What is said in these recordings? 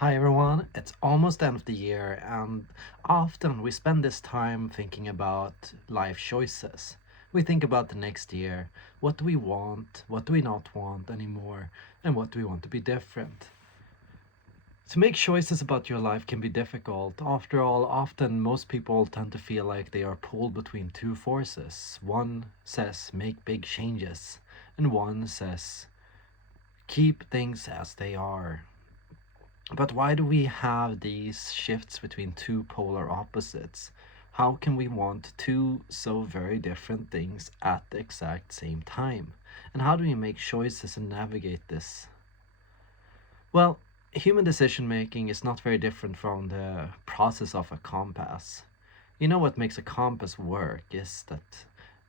Hi everyone, it's almost the end of the year, and often we spend this time thinking about life choices. We think about the next year, what do we want, what do we not want anymore, and what do we want to be different. To make choices about your life can be difficult. After all, often most people tend to feel like they are pulled between two forces. One says make big changes, and one says keep things as they are. But why do we have these shifts between two polar opposites? How can we want two so very different things at the exact same time? And how do we make choices and navigate this? Well, human decision making is not very different from the process of a compass. You know what makes a compass work is that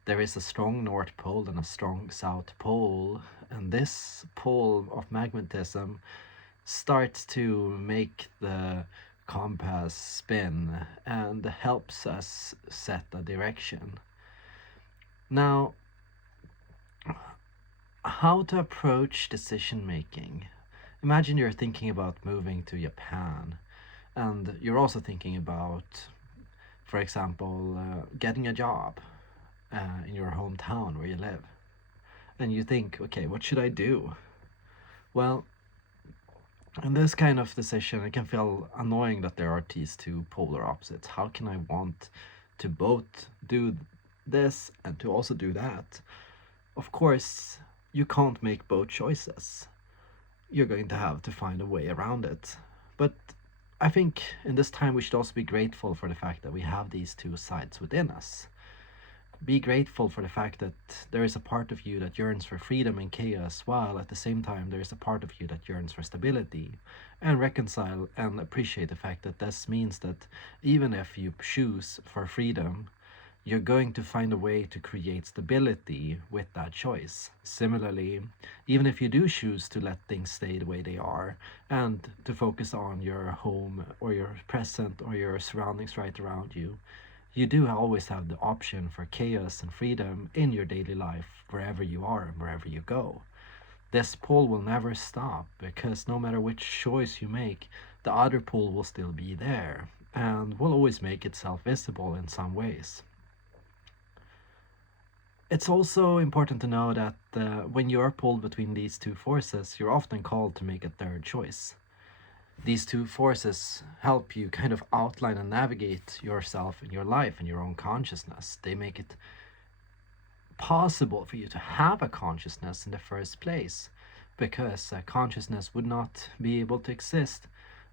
there is a strong North Pole and a strong South Pole, and this pole of magnetism starts to make the compass spin and helps us set a direction. Now, how to approach decision making? Imagine you're thinking about moving to Japan, and you're also thinking about, for example, getting a job in your hometown where you live. And you think, okay, what should I do? Well, in this kind of decision, it can feel annoying that there are these two polar opposites. How can I want to both do this and to also do that? Of course, you can't make both choices. You're going to have to find a way around it. But I think in this time we should also be grateful for the fact that we have these two sides within us. Be grateful for the fact that there is a part of you that yearns for freedom and chaos, while at the same time there is a part of you that yearns for stability. And reconcile and appreciate the fact that this means that even if you choose for freedom, you're going to find a way to create stability with that choice. Similarly, even if you do choose to let things stay the way they are and to focus on your home or your present or your surroundings right around you do always have the option for chaos and freedom in your daily life wherever you are and wherever you go. This pull will never stop because no matter which choice you make, the other pull will still be there and will always make itself visible in some ways. It's also important to know that when you are pulled between these two forces, you're often called to make a third choice. These two forces help you kind of outline and navigate yourself in your life and your own consciousness. They make it possible for you to have a consciousness in the first place, because consciousness would not be able to exist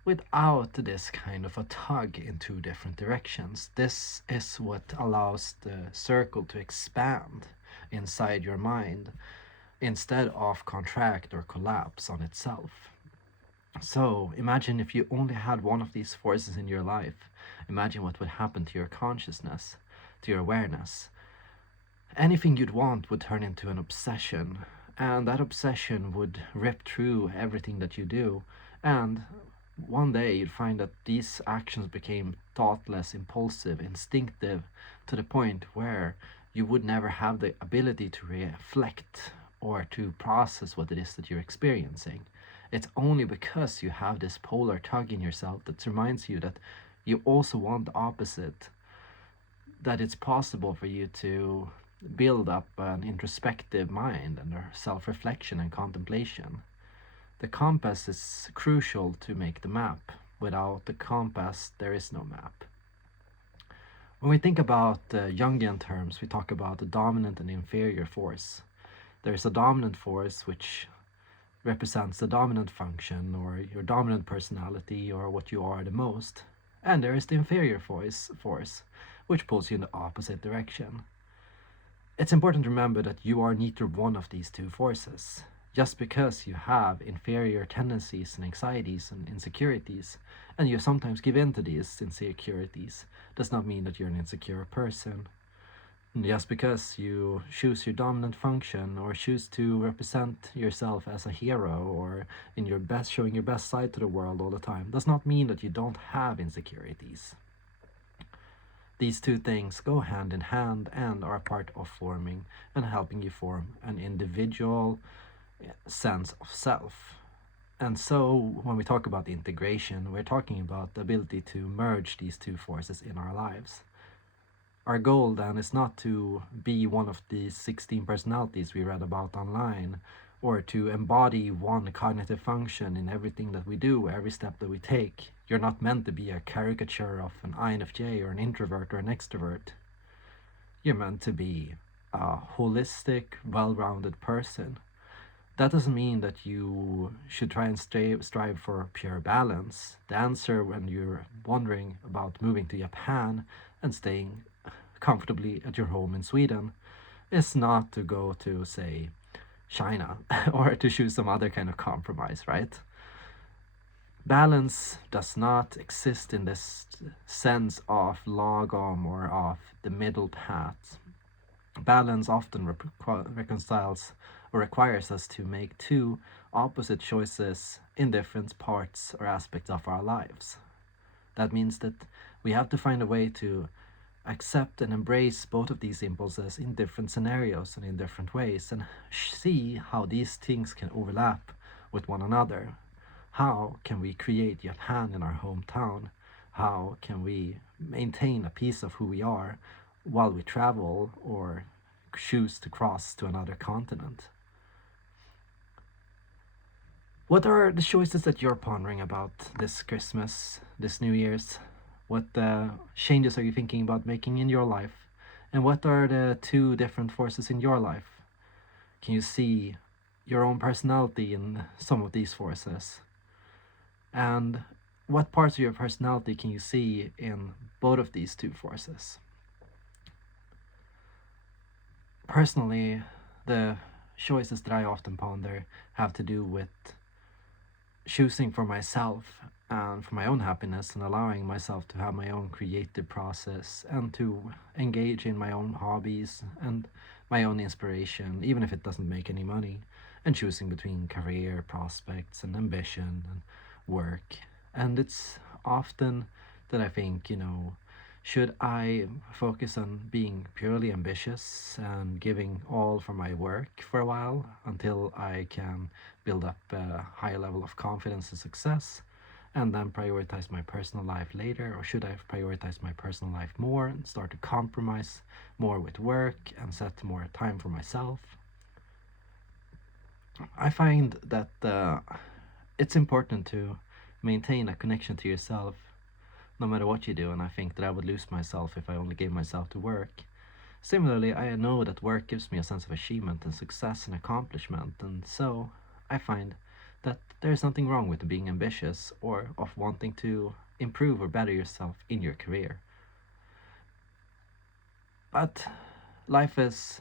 without this kind of a tug in two different directions. This is what allows the circle to expand inside your mind instead of contract or collapse on itself. So imagine if you only had one of these forces in your life. Imagine what would happen to your consciousness, to your awareness. Anything you'd want would turn into an obsession, and that obsession would rip through everything that you do. And one day you'd find that these actions became thoughtless, impulsive, instinctive, to the point where you would never have the ability to reflect or to process what it is that you're experiencing. It's only because you have this polar tug in yourself that reminds you that you also want the opposite, that it's possible for you to build up an introspective mind and self reflection and contemplation. The compass is crucial to make the map. Without the compass, there is no map. When we think about Jungian terms, we talk about the dominant and inferior force. There is a dominant force which represents the dominant function or your dominant personality or what you are the most. And there is the inferior force which pulls you in the opposite direction. It's important to remember that you are neither one of these two forces. Just because you have inferior tendencies and anxieties and insecurities, and you sometimes give in to these insecurities, does not mean that you're an insecure person. Just because you choose your dominant function or choose to represent yourself as a hero or in your best showing your best side to the world all the time does not mean that you don't have insecurities. These two things go hand in hand and are a part of forming and helping you form an individual sense of self. And so when we talk about integration, we're talking about the ability to merge these two forces in our lives. Our goal then is not to be one of these 16 personalities we read about online, or to embody one cognitive function in everything that we do, every step that we take. You're not meant to be a caricature of an INFJ or an introvert or an extrovert. You're meant to be a holistic, well-rounded person. That doesn't mean that you should try and strive for pure balance. The answer when you're wondering about moving to Japan and staying comfortably at your home in Sweden is not to go to, say, China or to choose some other kind of compromise, right? Balance does not exist in this sense of lagom or of the middle path. Balance often reconciles or requires us to make two opposite choices in different parts or aspects of our lives. That means that we have to find a way to accept and embrace both of these impulses in different scenarios and in different ways, and see how these things can overlap with one another. How can we create Japan in our hometown? How can we maintain a piece of who we are while we travel or choose to cross to another continent? What are the choices that you're pondering about this Christmas, this New Year's? What changes are you thinking about making in your life? And what are the two different forces in your life? Can you see your own personality in some of these forces? And what parts of your personality can you see in both of these two forces? Personally, the choices that I often ponder have to do with choosing for myself and for my own happiness and allowing myself to have my own creative process and to engage in my own hobbies and my own inspiration, even if it doesn't make any money, and choosing between career prospects and ambition and work. And it's often that I think, should I focus on being purely ambitious and giving all for my work for a while until I can build up a higher level of confidence and success, and then prioritize my personal life later? Or should I prioritize my personal life more and start to compromise more with work and set more time for myself? I find that it's important to maintain a connection to yourself no matter what you do, and I think that I would lose myself if I only gave myself to work. Similarly, I know that work gives me a sense of achievement and success and accomplishment, and so I find that there's nothing wrong with being ambitious or of wanting to improve or better yourself in your career. But life is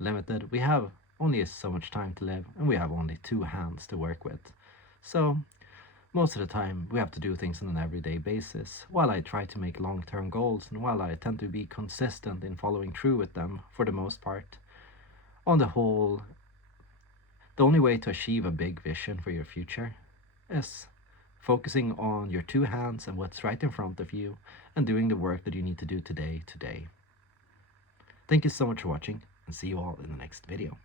limited. We have only so much time to live, and we have only two hands to work with. So most of the time, we have to do things on an everyday basis. While I try to make long-term goals, and while I tend to be consistent in following through with them for the most part, on the whole, the only way to achieve a big vision for your future is focusing on your two hands and what's right in front of you and doing the work that you need to do today. Thank you so much for watching, and see you all in the next video.